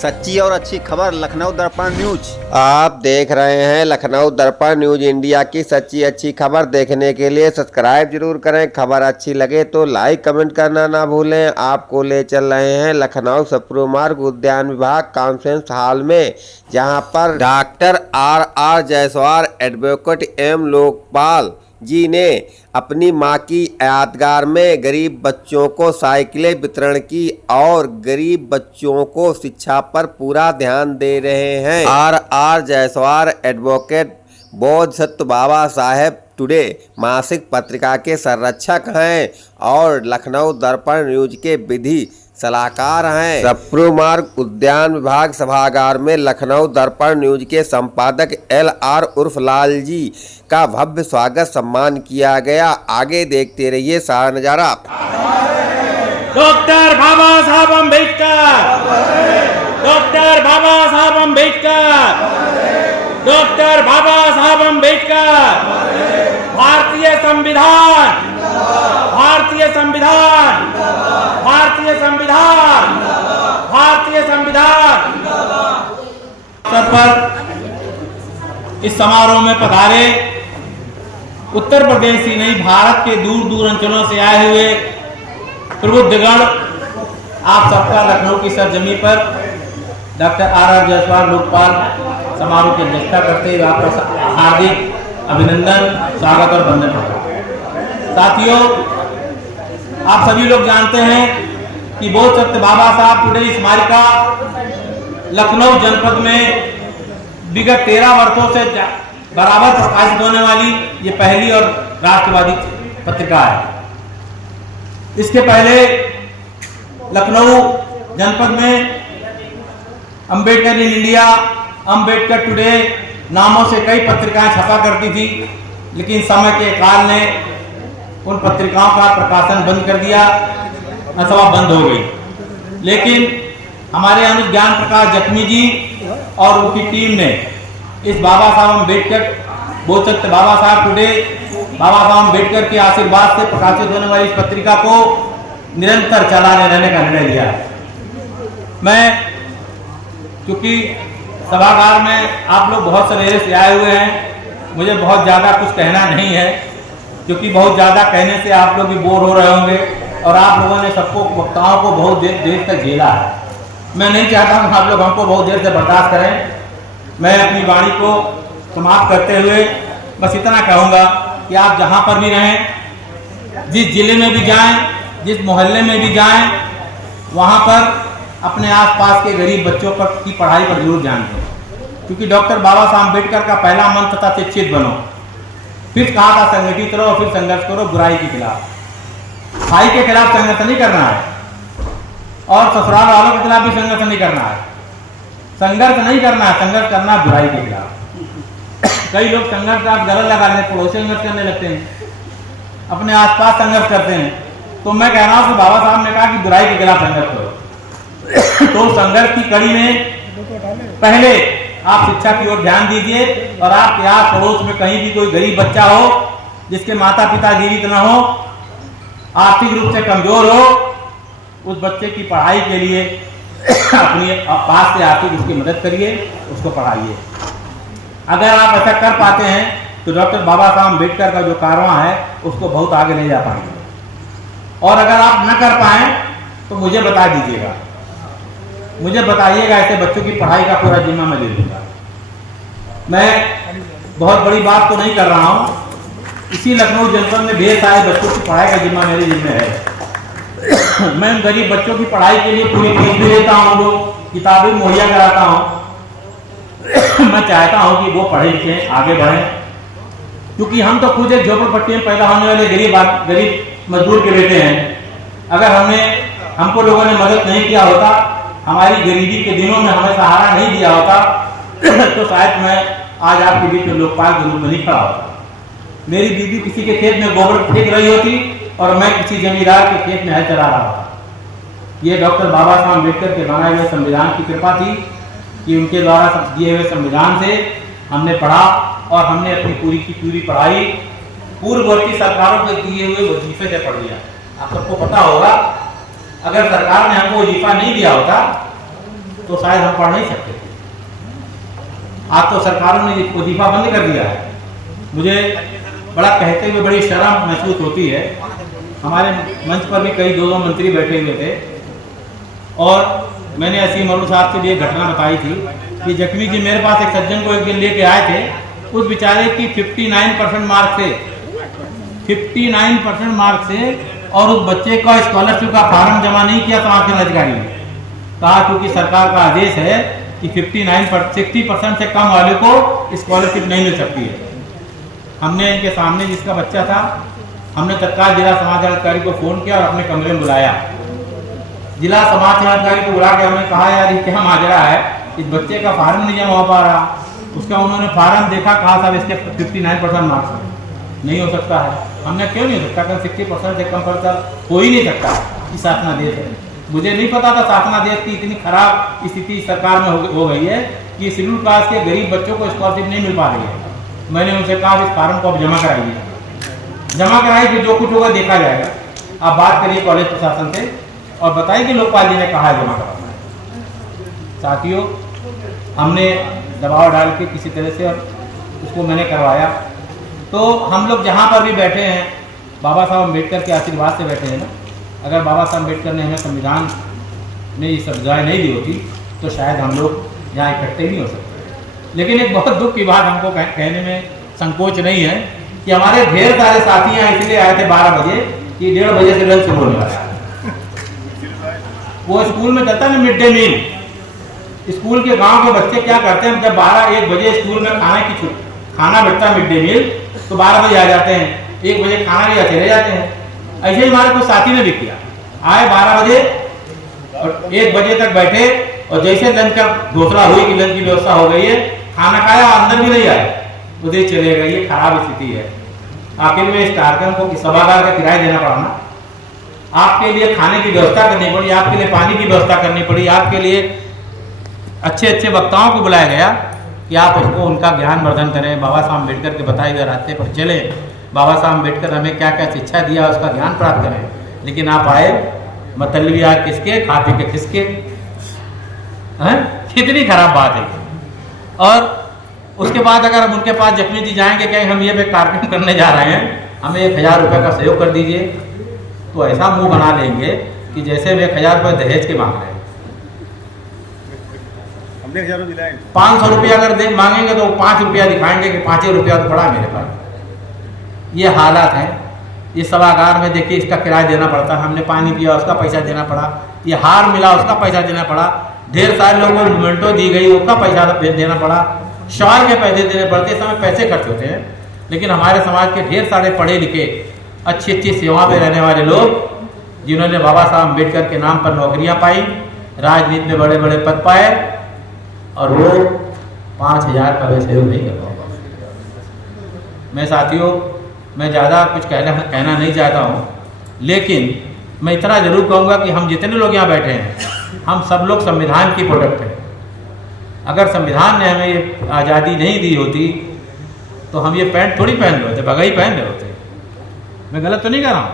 सच्ची और अच्छी खबर लखनऊ दर्पण न्यूज। आप देख रहे हैं लखनऊ दर्पण न्यूज इंडिया की सच्ची अच्छी खबर। देखने के लिए सब्सक्राइब जरूर करें। खबर अच्छी लगे तो लाइक कमेंट करना ना भूलें। आपको ले चल रहे हैं लखनऊ सप्रू मार्ग उद्यान विभाग कॉन्फ्रेंस हॉल में, जहां पर doctor R Jaiswal advocate M Lokpal ji ने अपनी मां की यादगार में गरीब बच्चों को साइकिलें वितरण की और गरीब बच्चों को शिक्षा पर पूरा ध्यान दे रहे हैं। R Jaiswal advocate Bodhisattva Baba Saheb today मासिक पत्रिका के संरक्षक हैं और लखनऊ दर्पण न्यूज के विधि सलाहकार हैं। सप्रू मार्ग उद्यान विभाग सभागार में लखनऊ दर्पण न्यूज के संपादक LR उर्फ लाल जी का भव्य स्वागत सम्मान किया गया। आगे देखते रहिए सारा नजारा। डॉक्टर बाबा साहब अम्बेडकर, डॉक्टर बाबा साहब अम्बेडकर, डॉक्टर बाबा साहब अम्बेडकर। भारतीय संविधान, भारतीय संविधान, भारतीय संविधान, भारतीय संविधान। अवसर पर इस समारोह में पधारे उत्तर प्रदेश ही नहीं भारत के दूर दूर अंचलों से आए हुए प्रबुद्धगण, आप सबका लखनऊ की सरजमी पर डॉक्टर आर जायसवाल लोकपाल समारोह की अध्यक्षता करते हुए आपका हार्दिक अभिनंदन, स्वागत और वंदन। साथियों, आप सभी लोग जानते हैं कि बोधिसत्व बाबा साहब टुडे स्मारिका लखनऊ जनपद में विगत 13 वर्षों से बराबर प्रकाशित होने वाली ये पहली और राष्ट्रवादी पत्रिका है। इसके पहले लखनऊ जनपद में Ambedkar in India, Ambedkar today नामों से कई पत्रिकाएं छपा करती थी, लेकिन समय के काल ने उन पत्रिकाओं का प्रकाशन बंद कर दिया अथवा बंद हो गई। लेकिन हमारे अनुज ज्ञान प्रकाश जख्मी जी और उनकी टीम ने इस बाबा साहब अम्बेडकर, बोधिसत्व बाबा साहब टुडे, बाबा साहब अम्बेडकर के आशीर्वाद से प्रकाशित होने वाली इस पत्रिका को निरंतर चलाने रहने का निर्णय लिया है। मैं क्योंकि सभागार में आप लोग बहुत सवेरे से आए हुए हैं, मुझे बहुत ज़्यादा कुछ कहना नहीं है, क्योंकि बहुत ज़्यादा कहने से आप लोग भी बोर हो रहे होंगे और आप लोगों ने सबको वक्ताओं को बहुत देर तक झेला है। मैं नहीं चाहता हूँ आप लोग हमको बहुत देर से बर्दाश्त करें। मैं अपनी वाणी को समाप्त करते हुए बस इतना कहूँगा कि आप जहाँ पर भी रहें, जिस जिले में भी जाएं, जिस मोहल्ले में भी जाएं, वहाँ पर अपने आसपास के गरीब बच्चों पर की पढ़ाई पर जरूर ध्यान दें, क्योंकि डॉक्टर बाबा साहब अम्बेडकर का पहला मंत्र था शिक्षित बनो। फिर कहा था संगठित रहो, फिर संघर्ष करो बुराई के खिलाफ। भाई के खिलाफ संघर्ष नहीं करना है और ससुराल वालों के खिलाफ भी संघर्ष नहीं करना है। संघर्ष नहीं करना है, संघर्ष करना है बुराई के खिलाफ। कई लोग संघर्ष आप गलत लगा लेते, पड़ोसी संघर्ष करने लगते हैं, अपने आसपास संघर्ष करते हैं। तो मैं कह रहा हूँ कि बाबा साहब ने कहा कि बुराई के खिलाफ संघर्ष करो। तो संघर्ष की कड़ी में पहले आप शिक्षा की ओर ध्यान दीजिए और आपके आस पड़ोस में कहीं भी कोई गरीब बच्चा हो जिसके माता पिता जीवित न हो, आर्थिक रूप से कमजोर हो, उस बच्चे की पढ़ाई के लिए अपनी पास से आर्थिक उसकी मदद करिए, उसको पढ़ाइए। अगर आप ऐसा कर पाते हैं तो डॉक्टर बाबा साहब अम्बेडकर का जो कारवां है उसको बहुत आगे ले जा पाएंगे। और अगर आप न कर पाए तो मुझे बता दीजिएगा, मुझे बताइएगा, ऐसे बच्चों की पढ़ाई का पूरा जिम्मा मैं ले लूँगा। मैं बहुत बड़ी बात तो नहीं कर रहा हूँ, इसी लखनऊ जनपद में ढेर सारे बच्चों की पढ़ाई का जिम्मा मेरे जिम्मे है। मैं उन गरीब बच्चों की पढ़ाई के लिए पूरी फीस भी देता हूँ, उनको किताबें मुहैया कराता हूँ। मैं चाहता हूँ कि वो पढ़े लिखें, आगे बढ़ें, क्योंकि हम तो खुद एक झोपड़पट्टी में पैदा होने वाले गरीब मजदूर के बेटे हैं। अगर हमको लोगों ने मदद नहीं किया होता, हमारी गरीबी के दिनों में हमें सहारा नहीं दिया होता, तो शायद मैं आज आपके बीच में लोकपाल के रूप में नहीं खड़ा होता। मेरी बीवी किसी के खेत में गोबर फेंक रही होती और मैं किसी जमींदार के खेत में हल चला रहा होता। ये डॉक्टर बाबा साहब अम्बेडकर के बनाए हुए संविधान की कृपा थी कि उनके द्वारा दिए हुए संविधान से हमने पढ़ा और हमने अपनी पूरी की पूरी पढ़ाई पूर्ववर्ती सरकारों के दिए हुए वजीफे से पढ़ लिया। आप सबको पता होगा, अगर सरकार ने हमको वजीफा नहीं दिया होता तो शायद हम पढ़ नहीं सकते थे। आज तो सरकारों ने वजीफा बंद कर दिया है। मुझे बड़ा कहते हुए बड़ी शर्म महसूस होती है। हमारे मंच पर भी कई दो मंत्री बैठे हुए थे और मैंने असीम अरुण साहब के लिए घटना बताई थी कि जख्मी जी मेरे पास एक सज्जन को एक दिन लेके आए थे। उस बेचारे की 59% मार्क से 59% मार्क से और उस बच्चे का स्कॉलरशिप का फॉर्म जमा नहीं किया समाज के अधिकारी ने कहा क्योंकि सरकार का आदेश है कि 60% से कम वाले को स्कॉलरशिप नहीं मिल सकती है। हमने इनके सामने जिसका बच्चा था हमने तत्काल जिला समाज अधिकारी को फोन किया और अपने कमरे में बुलाया। जिला समाज अधिकारी को बुला के हमने कहा यार ये क्या माजरा है, इस बच्चे का फॉर्म नहीं जमा हो पा रहा। उसका उन्होंने फॉर्म देखा, कहा साहब इसके 59% मार्क्स नहीं हो सकता है। हमने क्यों नहीं हो सकता, कल 60% से कम पर हो ही नहीं सकता। ये शासनादेश है। मुझे नहीं पता था शासनादेश की इतनी खराब स्थिति सरकार में हो गई है कि शेड्यूल कास्ट के गरीब बच्चों को स्कॉलरशिप नहीं मिल पा रही है। मैंने उनसे कहा इस फॉर्म को आप जमा कराइए, जमा कराइए, फिर जो कुछ होगा देखा जाएगा। आप बात करिए कॉलेज प्रशासन से और बताइए कि लोकपाल जी ने कहा है जमा कराना है। साथियों, हमने दबाव डाल के किसी तरह से उसको मैंने करवाया। तो हम लोग जहाँ पर भी बैठे हैं बाबा साहब अम्बेडकर के आशीर्वाद से बैठे हैं ना। अगर बाबा साहब अम्बेडकर ने हमें संविधान में ये सुविधाएँ नहीं दी होती तो शायद हम लोग यहाँ इकट्ठे नहीं हो सकते। लेकिन एक बहुत दुख की बात हमको कहने में संकोच नहीं है कि हमारे ढेर सारे साथी यहाँ इसलिए आए थे 12 बजे कि 1:30 बजे से लंच शुरू होने वाला है। वो स्कूल में चलता है ना मिड डे मील। स्कूल के गांव के बच्चे क्या करते हैं, जब 12-1 बजे स्कूल में खाना बैठता है मिड डे मील तो 12 बजे आ जाते हैं, 1 बजे खाना लिया चले जाते हैं। ऐसे ही हमारे कुछ साथी ने भी किया, आए 12 बजे और 1 बजे तक बैठे और जैसे लंच का घोषणा हुई कि लंच की व्यवस्था हो गई है, खाना खाया अंदर भी नहीं आए, उधर चले गए। ये खराब स्थिति है। आखिर में इस कार्यक्रम को सभागार का किराया देना पड़ा ना, आपके लिए खाने की व्यवस्था करनी पड़ी, आपके लिए पानी की व्यवस्था करनी पड़ी, आपके लिए अच्छे अच्छे वक्ताओं को बुलाया गया कि आप उसको उनका ज्ञान वर्धन करें, बाबा साहब अम्बेडकर के बताए हुए रास्ते पर चले, बाबा साहब अम्बेडकर हमें क्या क्या शिक्षा दिया उसका ज्ञान प्राप्त करें। लेकिन आप आए मतलब आज किसके खा पी के किसके हैं, कितनी खराब बात है। और उसके बाद अगर हम उनके पास जख्मी जी जाएंगे कहीं हम ये कार्यक्रम करने जा रहे हैं, हमें 1000 रुपये का सहयोग कर दीजिए, तो ऐसा मुंह बना लेंगे कि जैसे वे 1000 रुपये दहेज के मांग रहे हैं। 500 रुपया अगर मांगेंगे तो 5 रुपया दिखाएंगे कि 5 रुपया तो पड़ा मेरे पास। ये हालात हैं। ये सभागार में देखिए इसका किराया देना पड़ता है, हमने पानी पिया उसका पैसा देना पड़ा, ये हार मिला उसका पैसा देना पड़ा, ढेर सारे लोगों को मोमेंटो दी गई उसका पैसा देना पड़ा, शॉल के पैसे देने पड़ते, समय पैसे खर्च होते हैं। लेकिन हमारे समाज के ढेर सारे पढ़े लिखे अच्छी अच्छी सेवा में रहने वाले लोग जिन्होंने बाबा साहब अम्बेडकर के नाम पर नौकरियां पाई, राजनीति में बड़े बड़े पद पाए, और वो 5000 का वे सहयोग नहीं कर पाऊंगा। मैं साथियों, मैं ज़्यादा कुछ कहना नहीं चाहता हूँ, लेकिन मैं इतना जरूर कहूँगा कि हम जितने लोग यहाँ बैठे हैं हम सब लोग संविधान की प्रोडक्ट हैं। अगर संविधान ने हमें ये आज़ादी नहीं दी होती तो हम ये पैंट थोड़ी पहन रहे होते, बगाई पहन रहे होते। मैं गलत तो नहीं कह रहा हूँ।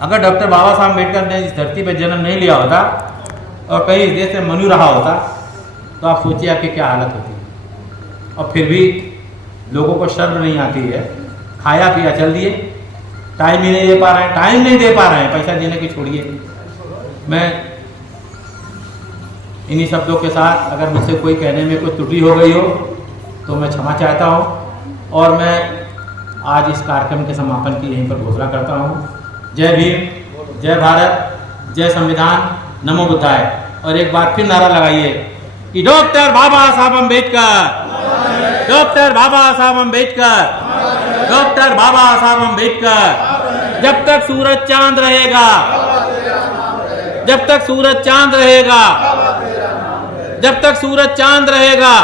अगर डॉक्टर बाबा साहब अम्बेडकर ने इस धरती पर जन्म नहीं लिया होता और कहीं इस देश में मनु रहा होता तो आप सोचिए आपकी क्या हालत होती। और फिर भी लोगों को शर्म नहीं आती है, खाया पिया चल दिए, टाइम ही नहीं दे पा रहे हैं, टाइम नहीं दे पा रहे हैं, पैसा देने की छोड़िए। मैं इन्हीं शब्दों के साथ अगर मुझसे कोई कहने में कोई त्रुटि हो गई हो तो मैं क्षमा चाहता हूँ और मैं आज इस कार्यक्रम के समापन की यहीं पर घोषणा करता हूँ। जय भीम, जय भारत, जय संविधान, नमो बुद्धाय। और एक बार फिर नारा लगाइए कि डॉक्टर बाबा साहब अम्बेडकर, डॉक्टर बाबा साहब अम्बेडकर, डॉक्टर बाबा साहब अम्बेडकर। जब तक सूरज चांद रहेगा, जब तक सूरज चांद रहेगा, जब तक सूरज चांद रहेगा,